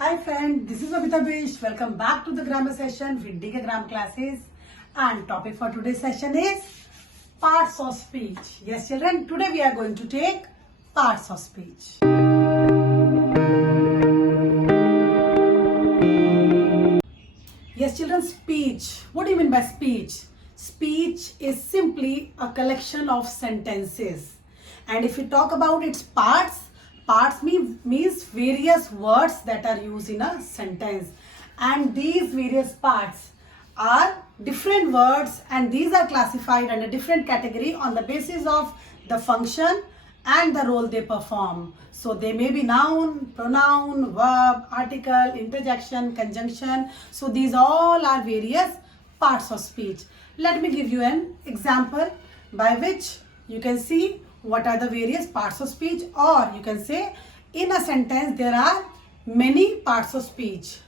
Hi friend, this is Babita Bish. Welcome back to the grammar session with DK Gram classes. And topic for today's session is parts of speech. Yes children, today we are going to take parts of speech. Yes children, speech. What do you mean by speech? Speech is simply a collection of sentences. And if we talk about its parts means various words that are used in a sentence. And these various parts are different words and these are classified under different category on the basis of the function and the role they perform. So they may be noun, pronoun, verb, article, interjection, conjunction. So these all are various parts of speech. Let me give you an example by which you can see what are the various parts of speech, or you can say in a sentence there are many parts of speech.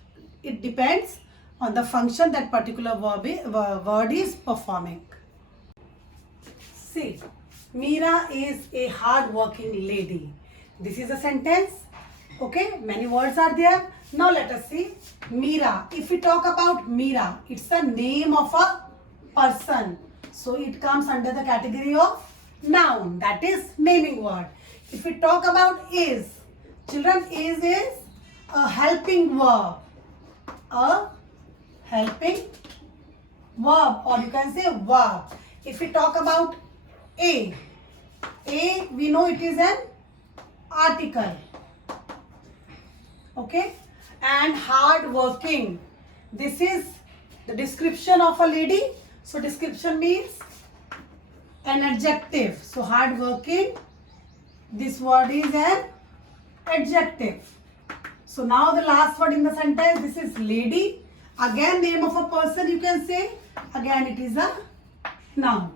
It depends on the function that particular word is performing. See, Meera is a hard-working lady. This is a sentence. Okay, many words are there. Now let us see Meera. If we talk about Meera, it's the name of a person. So it comes under the category of noun, that is naming word. If we talk about is, children, is a helping verb. A helping verb, or you can say verb. If we talk about a we know it is an article. Okay, and hard working, this is the description of a lady. So description means an adjective. So hard working, this word is an adjective. So now the last word in the sentence, this is lady. Again, name of a person you can say. Again, it is a noun.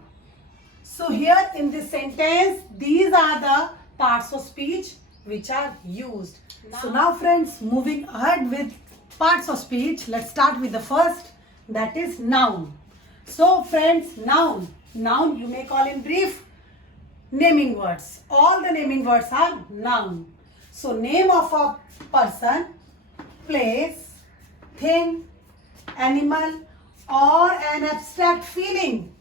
So here in this sentence, these are the parts of speech which are used. So now friends, moving ahead with parts of speech, let's start with the first, that is noun. So friends, noun you may call in brief naming words. All the naming words are noun. So name of a person, place, thing, animal, or an abstract feeling,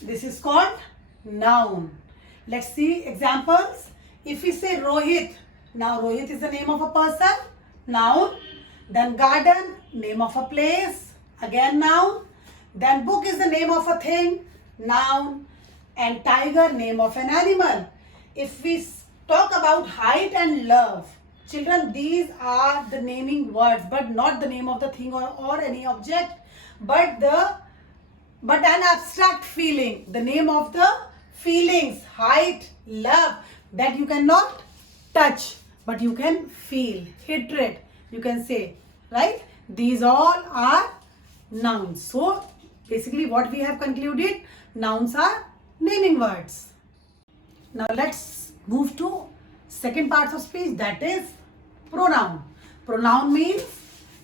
this is called noun. Let's see examples. If we say Rohit, now Rohit is the name of a person, noun. Then garden, name of a place, again noun. Then book is the name of a thing, noun. And tiger, name of an animal. If we talk about height and love, children, these are the naming words, but not the name of the thing or any object, but an abstract feeling, the name of the feelings, height, love, that you cannot touch, but you can feel. Hatred, you can say, right? These all are nouns. So basically what we have concluded, nouns are naming words. Now let's move to second part of speech, that is pronoun. Pronoun means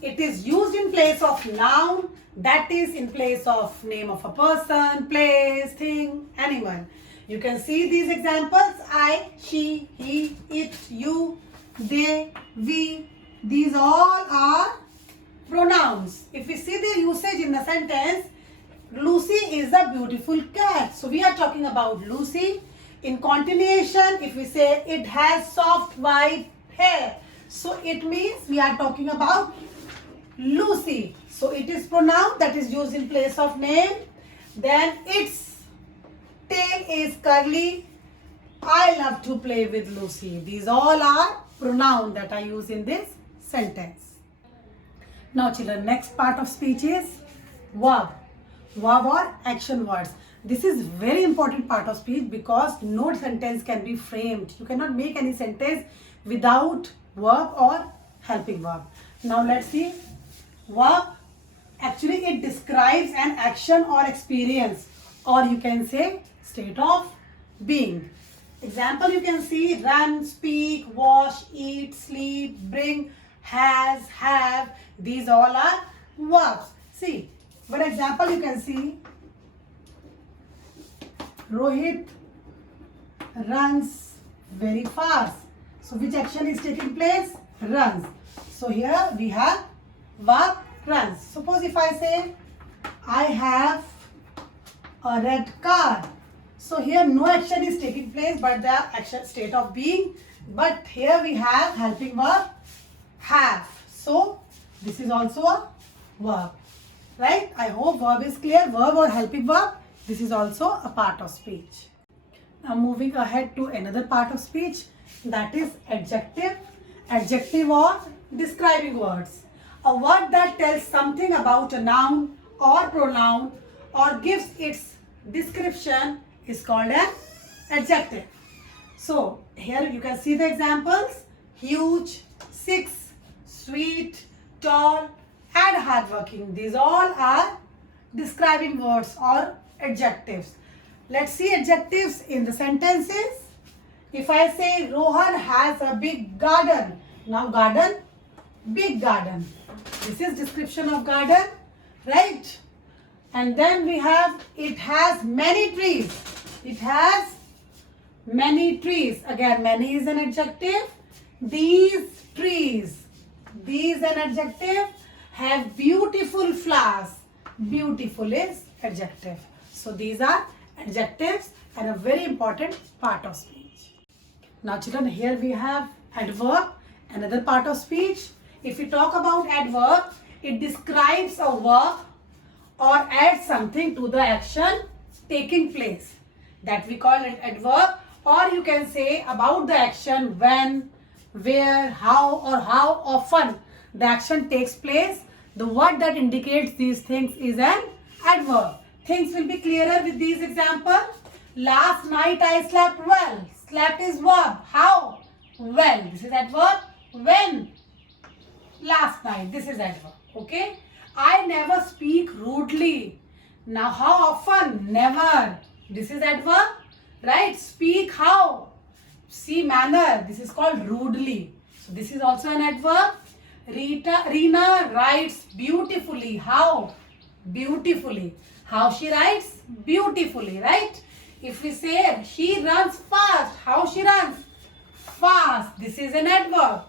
it is used in place of noun, that is in place of name of a person, place, thing, animal. You can see these examples: I, she, he, it, you, they, we. These all are pronouns. If we see their usage in the sentence, Lucy is a beautiful cat. So we are talking about Lucy. In continuation, if we say it has soft white hair, so it means we are talking about Lucy. So it is pronoun that is used in place of name. Then its tail is curly. I love to play with Lucy. These all are pronouns that are used in this sentence. Now children, next part of speech is verb. Verb or action words. This is very important part of speech because no sentence can be framed. You cannot make any sentence without verb or helping verb. Now let's see. Verb, actually it describes an action or experience, or you can say state of being. Example, you can see run, speak, wash, eat, sleep, bring, has, have. These all are verbs. See, for example, you can see Rohit runs very fast. So which action is taking place? Runs. So here we have verb runs. Suppose if I say I have a red car. So here no action is taking place but the action state of being. But here we have helping verb have. So this is also a verb. Right? I hope verb is clear. Verb or helping verb. This is also a part of speech. Now moving ahead to another part of speech, that is adjective. Adjective or describing words. A word that tells something about a noun or pronoun or gives its description is called an adjective. So here you can see the examples: huge, six, sweet, tall, and hardworking. These all are describing words or adjectives. Let's see adjectives in the sentences. If I say Rohan has a big garden. Now garden, big garden. This is description of garden, right? And then we have it has many trees. It has many trees. Again, many is an adjective. These trees, these an adjective, have beautiful flowers. Beautiful is adjective. So these are adjectives and a very important part of speech. Now children, here we have adverb, another part of speech. If we talk about adverb, it describes a verb or adds something to the action taking place. That we call it adverb, or you can say about the action when, where, how or how often the action takes place. The word that indicates these things is an adverb. Things will be clearer with these examples. Last night I slept well. Slept is verb. How? Well. This is adverb. When? Last night. This is adverb. Okay? I never speak rudely. Now how often? Never. This is adverb. Right? Speak how? See manner. This is called rudely. So this is also an adverb. Reena writes beautifully. How? Beautifully. How she writes? Beautifully, right? If we say she runs fast, how she runs? Fast. This is an adverb.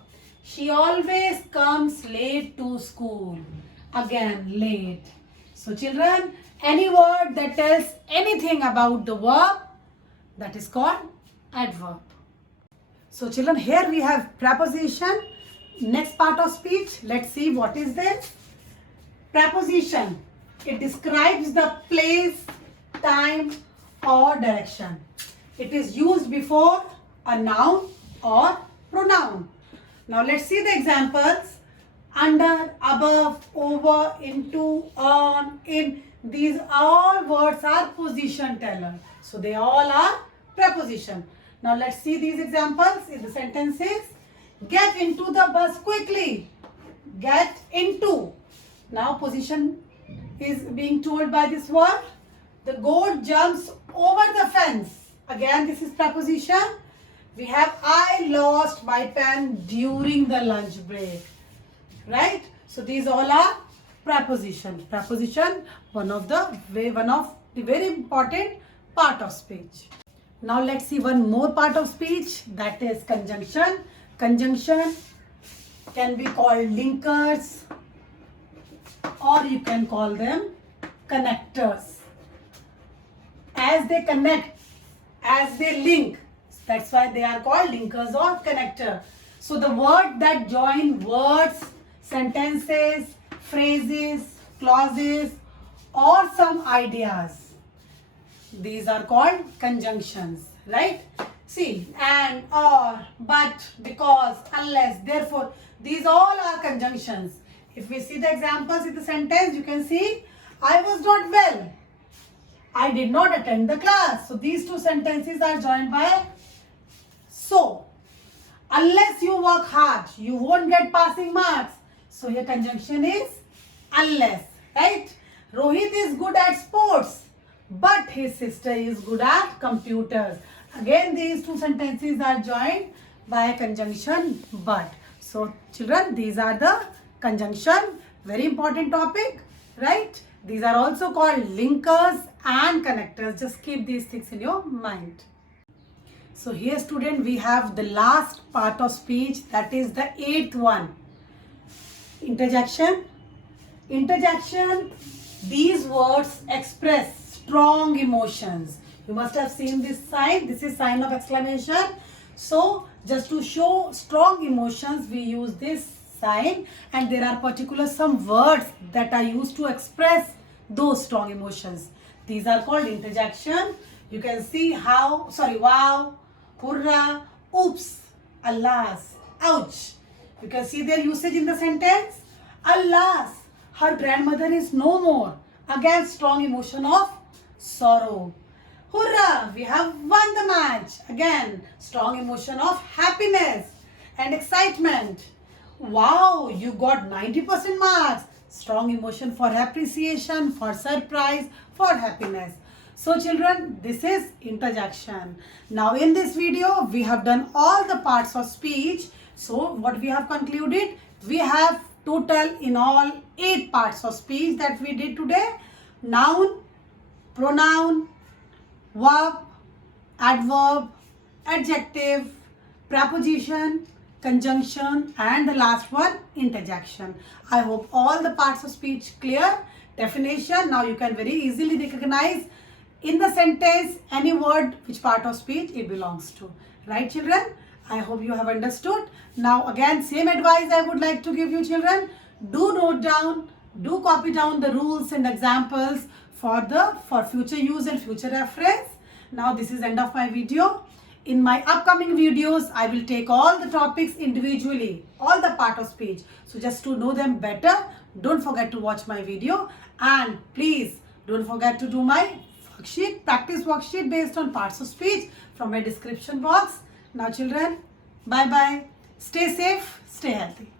She always comes late to school. Again, late. So children, any word that tells anything about the verb, that is called adverb. So children, here we have preposition. Next part of speech, let's see what is this. Preposition. It describes the place, time or direction. It is used before a noun or pronoun. Now let's see the examples. Under, above, over, into, on, in. These all words are position teller. So they all are preposition. Now let's see these examples in the sentences. Get into the bus quickly. Get into. Now position is being told by this word. The goat jumps over the fence. Again, this is preposition. We have I lost my pen during the lunch break. Right? So these all are preposition. Preposition, one of the very important part of speech. Now let's see one more part of speech, that is conjunction. Conjunction can be called linkers, or you can call them connectors. As they connect, as they link, that's why they are called linkers or connector. So the word that join words, sentences, phrases, clauses or some ideas, these are called conjunctions, right? See, and, or, but, because, unless, therefore, these all are conjunctions. If we see the examples in the sentence, you can see, I was not well. I did not attend the class. So these two sentences are joined by so. Unless you work hard, you won't get passing marks. So here conjunction is unless, right? Rohit is good at sports, but his sister is good at computers. Again, these two sentences are joined by a conjunction but. So children, these are the conjunction, very important topic, right? These are also called linkers and connectors. Just keep these things in your mind. So here student, we have the last part of speech, that is the eighth one. Interjection. Interjection. These words express strong emotions. You must have seen this sign. This is sign of exclamation. So just to show strong emotions, we use this sign, and there are particular some words that are used to express those strong emotions. These are called interjection. You can see how, wow, hurrah, oops, alas, ouch. You can see their usage in the sentence. Alas, her grandmother is no more. Again, strong emotion of sorrow. Hurrah, we have won the match. Again, strong emotion of happiness and excitement. Wow, you got 90% marks. Strong emotion for appreciation, for surprise, for happiness. So children, this is interjection. Now in this video, we have done all the parts of speech. So what we have concluded, we have total in all 8 parts of speech that we did today. Noun, pronoun, verb, adverb, adjective, preposition, conjunction, and the last one, interjection. I hope all the parts of speech clear. Definition, now you can very easily recognize in the sentence any word which part of speech it belongs to. Right children? I hope you have understood. Now again, same advice I would like to give you children. Do note down, do copy down the rules and examples for future use and future reference. Now this is end of my video. In my upcoming videos, I will take all the topics individually, all the part of speech. So just to know them better, don't forget to watch my video, and please don't forget to do my worksheet, practice worksheet based on parts of speech from my description box. Now children, bye bye. Stay safe, stay healthy.